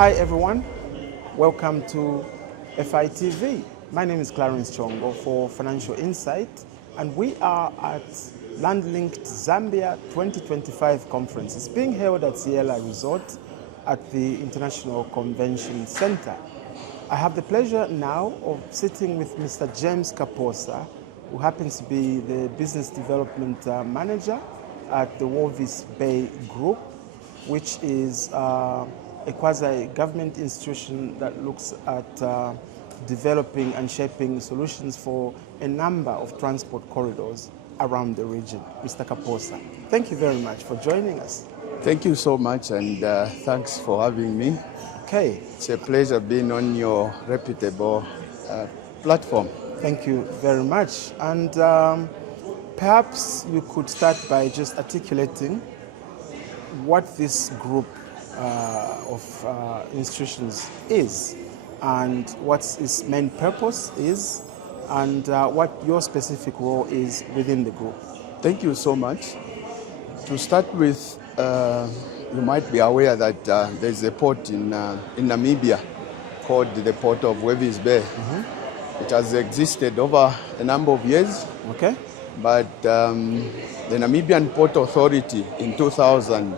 Hi everyone, welcome to FITV. My name is Clarence Chongo for Financial Insight, and we are at Land-Linked Zambia 2025 conference. It's being held at Ciêla Resort at the International Convention Center. I have the pleasure now of sitting with Mr. James Kaposa, who happens to be the Business Development Manager at the Walvis Bay Group, which is a quasi-government institution that looks at developing and shaping solutions for a number of transport corridors around the region. Mr. Kaposa, thank you very much for joining us. Thank you so much, and thanks for having me. Okay. It's a pleasure being on your reputable platform. Thank you very much. And perhaps you could start by just articulating what this group of institutions is, and what its main purpose is, and what your specific role is within the group. Thank you so much. To start with, you might be aware that there's a port in Namibia called the Port of Walvis Bay. Mm-hmm. It has existed over a number of years. Okay. But the Namibian Port Authority in 2000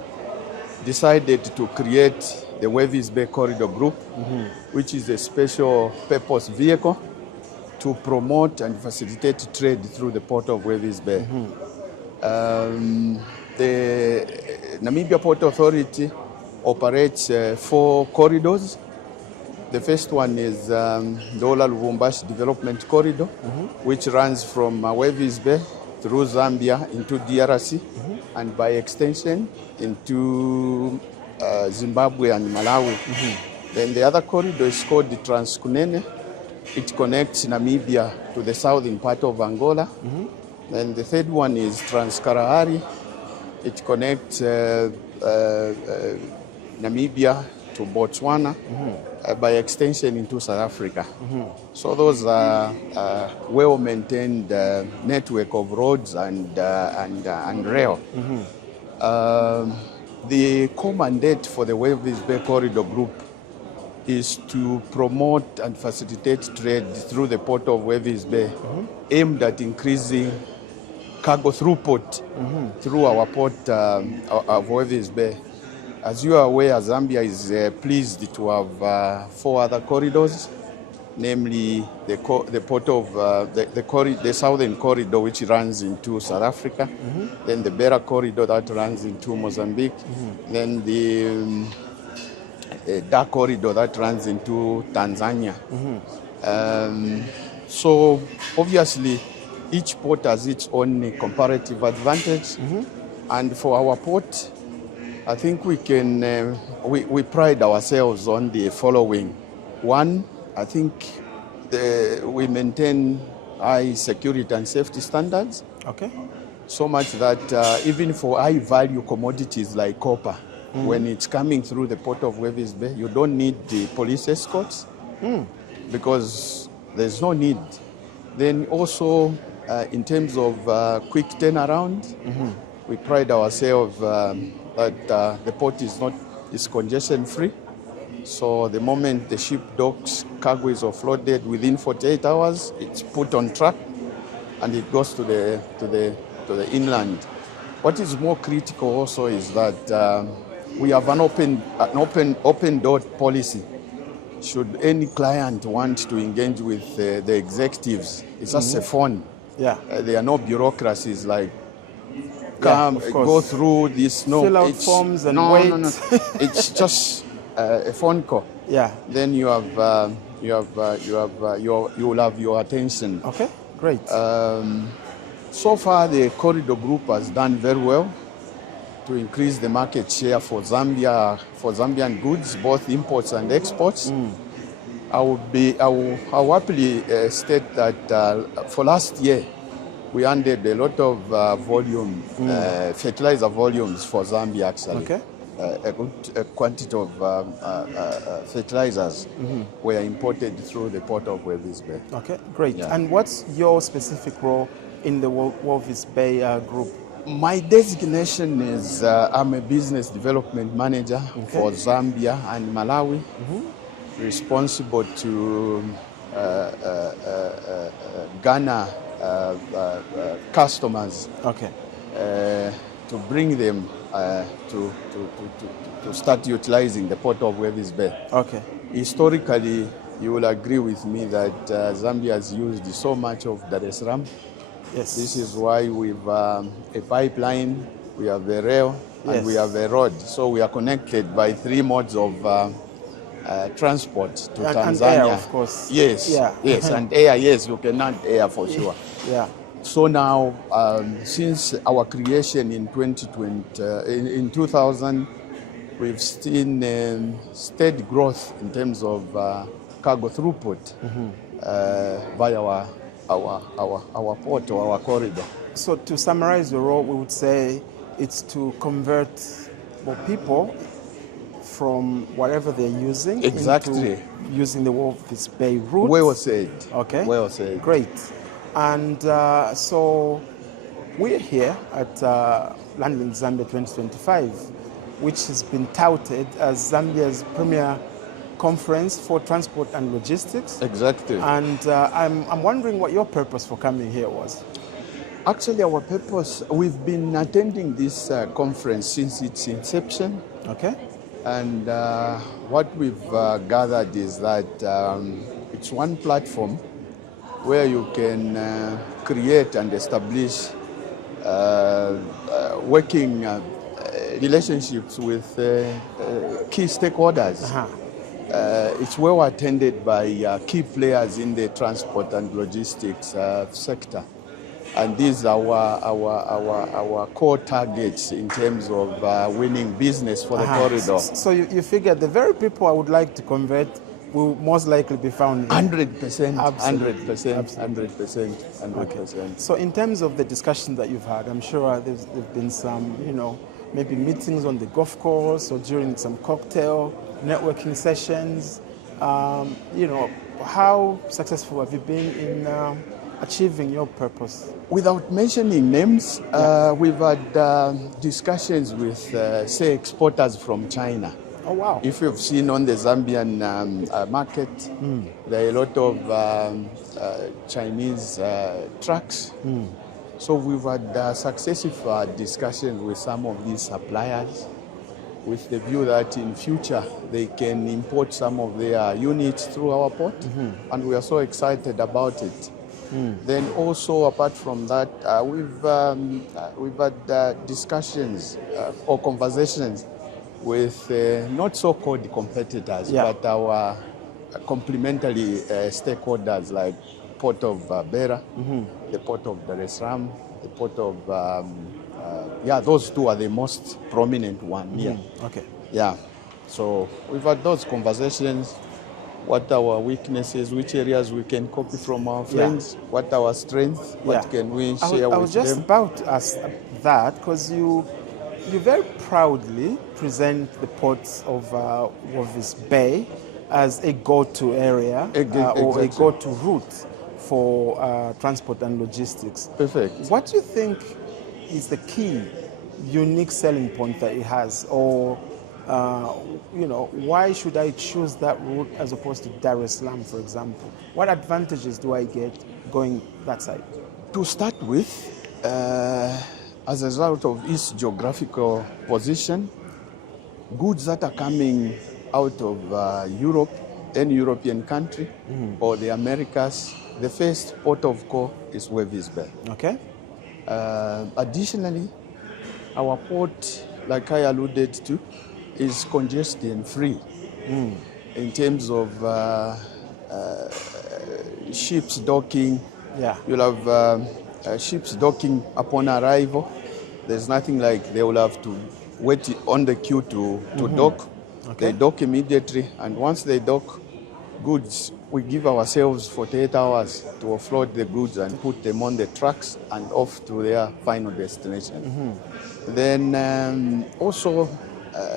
decided to create the Walvis Bay Corridor Group, mm-hmm. which is a special purpose vehicle to promote and facilitate trade through the Port of Walvis Bay. Mm-hmm. The Namibia Port Authority operates 4 corridors. The first one is the Ola Lubumbashi Development Corridor, mm-hmm. which runs from Walvis Bay through Zambia into DRC, mm-hmm. and by extension into Zimbabwe and Malawi. Mm-hmm. Then the other corridor is called the Transkunene. It connects Namibia to the southern part of Angola. Mm-hmm. Then the third one is Transkalahari. It connects Namibia to Botswana, mm-hmm. By extension into South Africa. Mm-hmm. So those are well-maintained network of roads and rail. Mm-hmm. The core mandate for the Walvis Bay Corridor Group is to promote and facilitate trade through the Port of Walvis Bay, mm-hmm. aimed at increasing cargo throughput, mm-hmm. through our port of Walvis Bay. As you are aware, Zambia is pleased to have 4 other corridors, namely the port of the southern corridor, which runs into South Africa, mm-hmm. then the Beira corridor that runs into Mozambique, mm-hmm. then the Dar corridor that runs into Tanzania. Mm-hmm. So obviously, each port has its own comparative advantage, mm-hmm. and for our port, I think we can we pride ourselves on the following. One, I think we maintain high security and safety standards. Okay. So much that even for high value commodities like copper, mm. when it's coming through the Port of Walvis Bay, you don't need the police escorts, because there's no need. Then also in terms of quick turnaround, mm-hmm. we pride ourselves that the port is congestion-free. So the moment the ship docks, cargo is offloaded within 48 hours. It's put on truck, and it goes to the inland. What is more critical also is that we have an open door policy. Should any client want to engage with the executives, it's just, mm-hmm. a phone. Yeah. There are no bureaucracies like come, go through this. No, fill out forms and wait. No. It's just a phone call. Yeah. Then you will have your attention. Okay, great. So far, the corridor group has done very well to increase the market share for Zambia, for Zambian goods, both imports and exports. Mm. I will happily state that for last year, we handled a lot of volume, fertilizer volumes for Zambia, actually. Okay. A good quantity of fertilizers, mm-hmm. were imported through the Port of Walvis Bay. Okay, great. Yeah. And what's your specific role in the Walvis Bay Group? My designation is I'm a business development manager for Zambia and Malawi, responsible to Ghana customers to bring them to start utilizing the Port of Walvis Bay. Historically, you will agree with me that Zambia has used so much of Dar es Salaam. Yes. This is why we've a pipeline, we have a rail, and we have a road. So we are connected by 3 modes of transport to Tanzania. And air, of course. Yes, yes, and air, yes, you can add air for sure. Yeah. So now, since our creation in 2000, we've seen steady growth in terms of cargo throughput via our port or our corridor. So to summarize your role, we would say it's to convert more people from whatever they're using into using the Walvis Bay route. Well said. Okay. Well said. Great. And so we're here at Land-Linked Zambia 2025, which has been touted as Zambia's premier conference for transport and logistics. Exactly. And I'm wondering what your purpose for coming here was. Actually, our purpose, we've been attending this conference since its inception. Okay. And what we've gathered is that it's one platform where you can create and establish working relationships with key stakeholders. It's well attended by key players in the transport and logistics sector. And these are our core targets in terms of winning business for the corridor. So you figure the very people I would like to convert will most likely be found here? 100%, Absolutely. 100%. Okay. So in terms of the discussion that you've had, I'm sure there's been some, maybe meetings on the golf course or during some cocktail networking sessions. How successful have you been in achieving your purpose? Without mentioning names, we've had discussions with, say, exporters from China. Oh, wow. If you've seen on the Zambian market, there are a lot of Chinese trucks. So we've had successive discussions with some of these suppliers with the view that in future they can import some of their units through our port, and we are so excited about it. Then also, apart from that, we've had discussions or conversations with not so-called competitors, but our complementary stakeholders like Port of Beira, the Port of Dar es Salaam, the Port of, those two are the most prominent one here. Okay. Yeah, so we've had those conversations. What our weaknesses, which areas we can copy from our friends, what our strengths, what can we share with them. I was just about to ask that because you very proudly present the ports of Walvis Bay as a go-to area or a go-to route for transport and logistics. Perfect. What do you think is the key unique selling point that it has, or why should I choose that route as opposed to Dar es Salaam, for example? What advantages do I get going that side? To start with, as a result of its geographical position, goods that are coming out of Europe, any European country, or the Americas, the first port of call is Walvis Bay. Okay. Additionally, our port, like I alluded to, is congestion-free in terms of ships docking. You'll have ships docking upon arrival. There's nothing like they will have to wait on the queue to dock. They dock immediately, and once they dock goods, we give ourselves 48 hours to offload the goods and put them on the trucks and off to their final destination. Then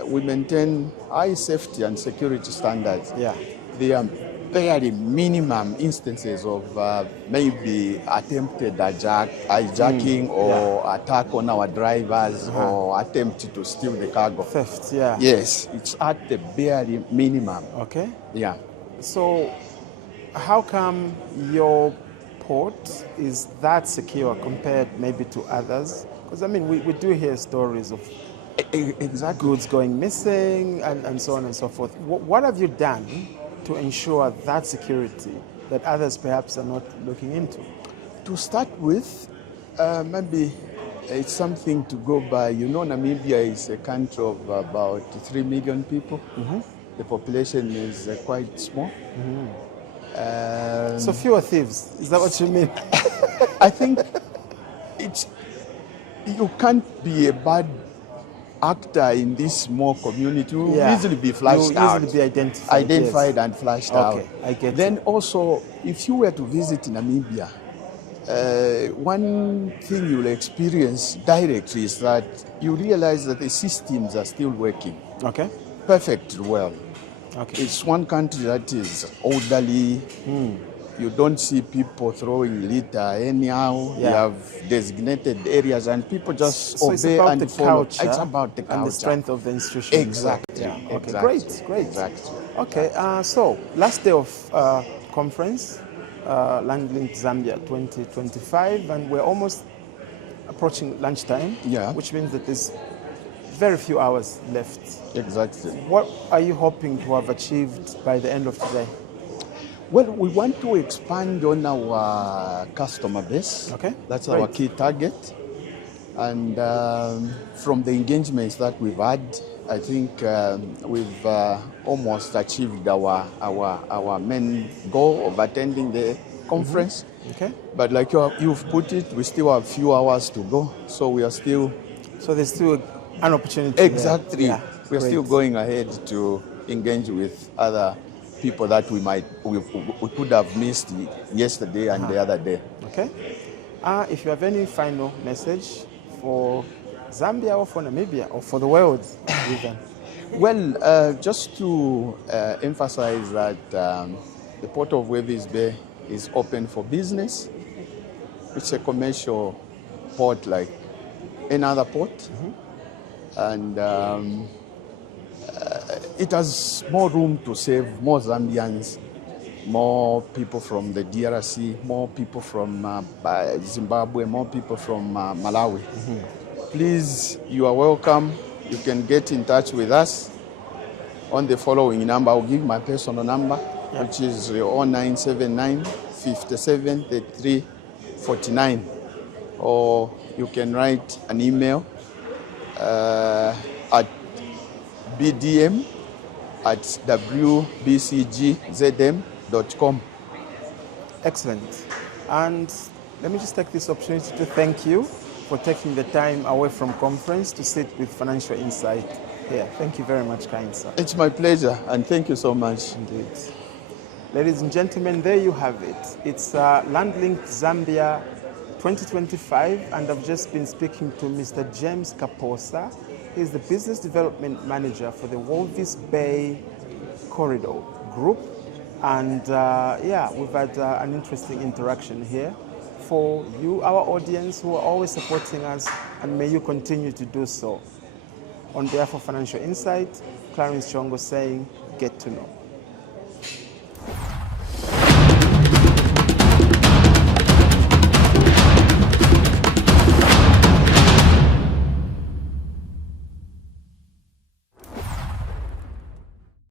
we maintain high safety and security standards. The very minimum instances of maybe attempted hijacking or attack on our drivers or attempt to steal the cargo. Theft, yeah. Yes, it's at the very minimum. Okay. Yeah. So how come your port is that secure compared maybe to others? Because I mean, we do hear stories of Exactly. goods going missing and so on and so forth. What have you done to ensure that security that others perhaps are not looking into? To start with, maybe it's something to go by. You know, Namibia is a country of about 3 million people. The population is quite small. So fewer thieves, is that what you mean? I think you can't be a bad actor in this small community. You will easily be flashed out. Easily be identified. And flashed out. Okay, I get Then it. also, if you were to visit Namibia, one thing you'll experience directly is that you realize that the systems are still working Okay. perfectly well. Okay. It's one country that is orderly. You don't see people throwing litter anyhow. You have designated areas and people just So obey it's about and the follow. culture It's about the culture. and the strength of the institution. Exactly. Yeah. Okay. Exactly. Great. Exactly. Okay. So last day of conference, Land-Linked Zambia 2025, and we're almost approaching lunchtime. Yeah. Which means that there's very few hours left. Exactly. What are you hoping to have achieved by the end of today? Well, we want to expand on our customer base. Okay. That's Great. our key target. And from the engagements that we've had, I think we've almost achieved our main goal of attending the conference. Okay. But like you've put it, we still have a few hours to go. So we are still... So there's still an opportunity. Exactly. Yeah. We're Great. still going ahead to engage with other people that we could have missed yesterday and the other day. Okay. If you have any final message for Zambia or for Namibia or for the world, even. Well, just to emphasize that the Port of Walvis Bay is open for business. It's a commercial port like any other port. And it has more room to serve more Zambians, more people from the DRC, more people from Zimbabwe, more people from Malawi. Please, you are welcome. You can get in touch with us on the following number. I'll give my personal number, which is 0979 57 33 49. Or you can write an email at bdm@wbcgzm.com. Excellent. And let me just take this opportunity to thank you for taking the time away from conference to sit with Financial Insight here. Thank you very much, kind sir. It's my pleasure, and thank you so much. Indeed. Ladies and gentlemen, there you have it. It's Land-Linked Zambia 2025, and I've just been speaking to Mr. James Kaposa. He's the Business Development Manager for the Walvis Bay Corridor Group. And we've had an interesting interaction here for you, our audience, who are always supporting us, and may you continue to do so. On behalf of Financial Insight, Clarence Chongo saying, get to know.